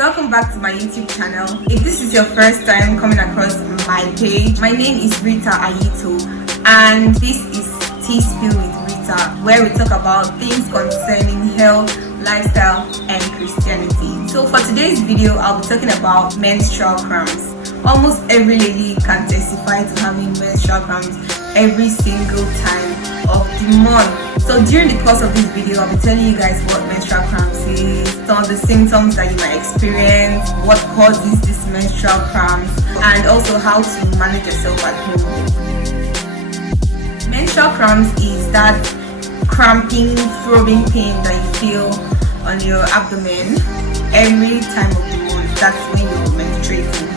welcome back to my YouTube channel. If this is your first time coming across my page, my name is Reetahh and this is Tea Spill with Reetahh, where we talk about things concerning health, lifestyle and Christianity. So for today's video, I'll be talking about menstrual cramps. Almost every lady can testify to having menstrual cramps every single time of the month. So during the course of this video, I'll be telling you guys what menstrual cramps is, some of the symptoms that you might experience, what causes these menstrual cramps, and also how to manage yourself at home. Menstrual cramps is that cramping, throbbing pain that you feel on your abdomen every time of the month. That's when you're menstruating.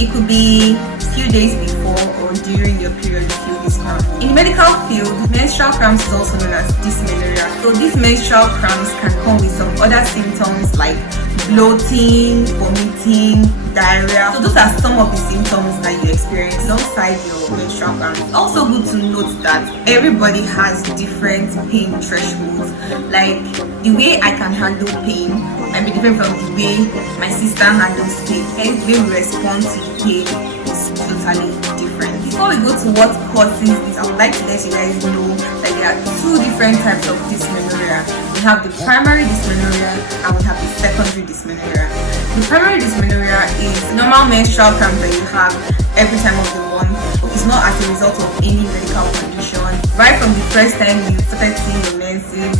It could be a few days before or during your period you feel this cramp. In the medical field, menstrual cramps is also known as dysmenorrhea. So these menstrual cramps can come with some other symptoms like bloating, vomiting, diarrhea. So those are some of the symptoms that you experience alongside your menstrual cramps. It's also good to note that everybody has different pain thresholds. Like the way I can handle pain might be different from the way my sister handles pain. Hence, the way we respond to pain is totally different. Before we go to what causes this, I would like to let you guys know that there are two different types of dysmenorrhea. We have the primary dysmenorrhea and we have the secondary dysmenorrhea. The primary dysmenorrhea is normal menstrual cramp that you have every time of the month. It's not as a result of any medical condition. Right from the first time you started seeing your menses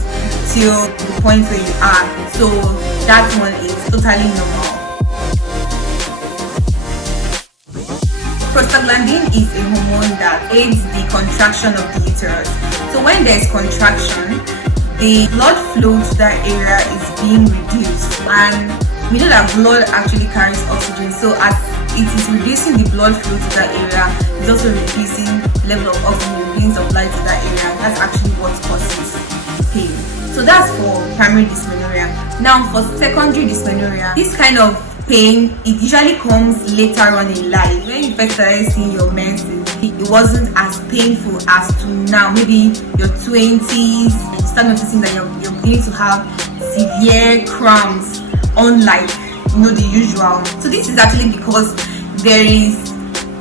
till the point where you are. So that one is totally normal. Prostaglandin is a hormone that aids the contraction of the uterus. So when there is contraction, the blood flow to that area is being reduced, and we know that blood actually carries oxygen. So as it is reducing the blood flow to that area, it's also reducing the level of oxygen being supplied to that area. That's actually what causes pain. So that's for primary dysmenorrhea. Now for secondary dysmenorrhea, this kind of pain, it usually comes later on in life. When you first started seeing your menses, it wasn't as painful as to now. Maybe your 20s, and you start noticing that you're beginning to have severe cramps, unlike the usual. So this is actually because there is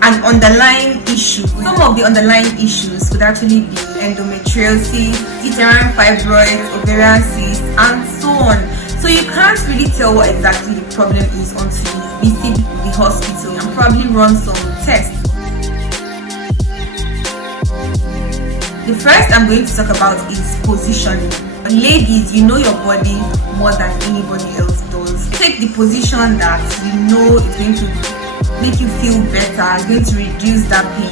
an underlying issue. Some of the underlying issues would actually be endometriosis, uterine fibroids, ovarian cysts, and so on. So you can't really tell what exactly the problem is until you visit the hospital and probably run some tests. The first I'm going to talk about is positioning. Ladies, you know your body more than anybody else does. Take the position that you know is going to make you feel better, it's going to reduce that pain.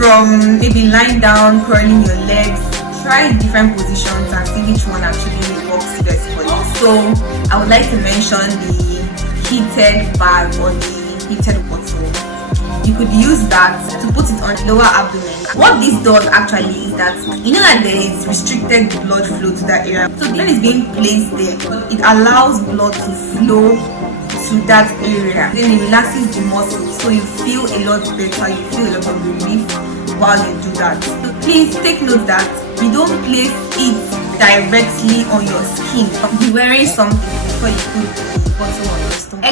From maybe lying down, curling your legs, try different positions and see which one actually works best for you. Also, I would like to mention the heated bag or the heated bottle. You could use that to put it on the lower abdomen. What this does actually is that you know that there is restricted blood flow to that area. So the blood is being placed there, but it allows blood to flow to that area. Then it relaxes the muscles, so you feel a lot better, you feel a lot of relief while you do that. So please take note that you don't place it directly on your skin. Be wearing something before you put the bottle on your stomach.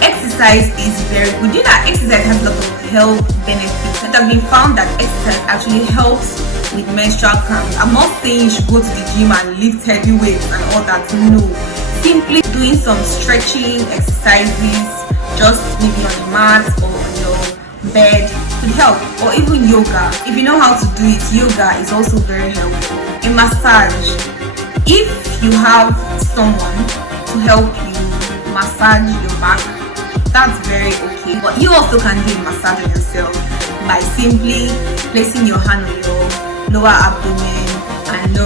Exercise is very good. You know that exercise has a lot of health benefits. It has been found that exercise actually helps with menstrual cramps. I'm not saying you should go to the gym and lift heavy weights and all that. No. Simply doing some stretching exercises, just maybe on the mat or on your bed, could help. Or even yoga. If you know how to do it, yoga is also very helpful. A massage. If you have someone to help you massage your back, that's very okay. But you also can do a massage on yourself by simply placing your hand on your lower abdomen and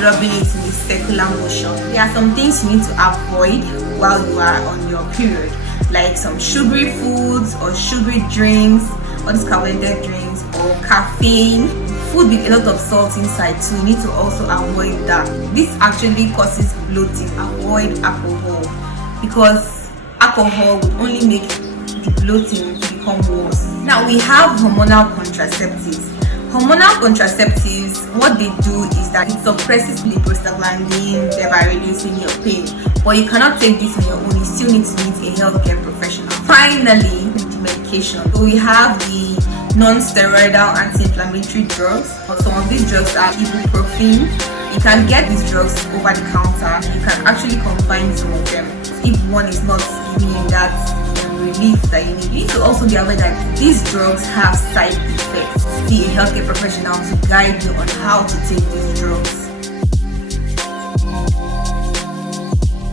rubbing it in a circular motion. There are some things you need to avoid while you are on your period, like some sugary foods or sugary drinks, or these carbonated drinks, or caffeine. Food with a lot of salt inside, so you need to also avoid that. This actually causes bloating. Avoid alcohol, because alcohol would only make the bloating to become worse. Now we have hormonal contraceptives. Hormonal contraceptives, what they do is that it suppresses the prostaglandin, thereby reducing your pain. But you cannot take this on your own. You still need to meet a healthcare professional. Finally, the medication. So we have the non-steroidal anti-inflammatory drugs. Some of these drugs are ibuprofen. You can get these drugs over the counter. You can actually combine some of them if one is not giving you that relief that you need. You need to also be aware that these drugs have side effects. See a healthcare professional to guide you on how to take these drugs.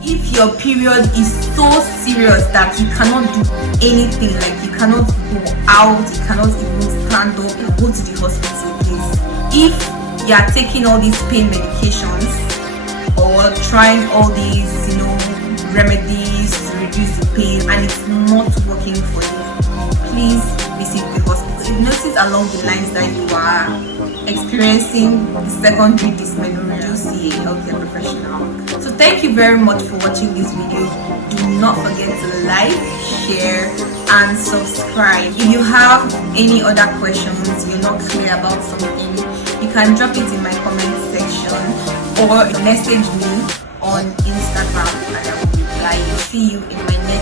If your period is so serious that you cannot do anything, like you cannot go out, you cannot even stand up and go to the hospital, please. If you are taking all these pain medications or trying all these, remedies to reduce the pain and it's not working for you, please visit the hospital. If you notice along the lines that you are experiencing the secondary dysmenorrhea, just see a healthcare professional. So thank you very much for watching this video. Do not forget to like, share and subscribe. If you have any other questions, you're not clear about something, you can drop it in my comment section or message me on Instagram and I will reply. See you in my next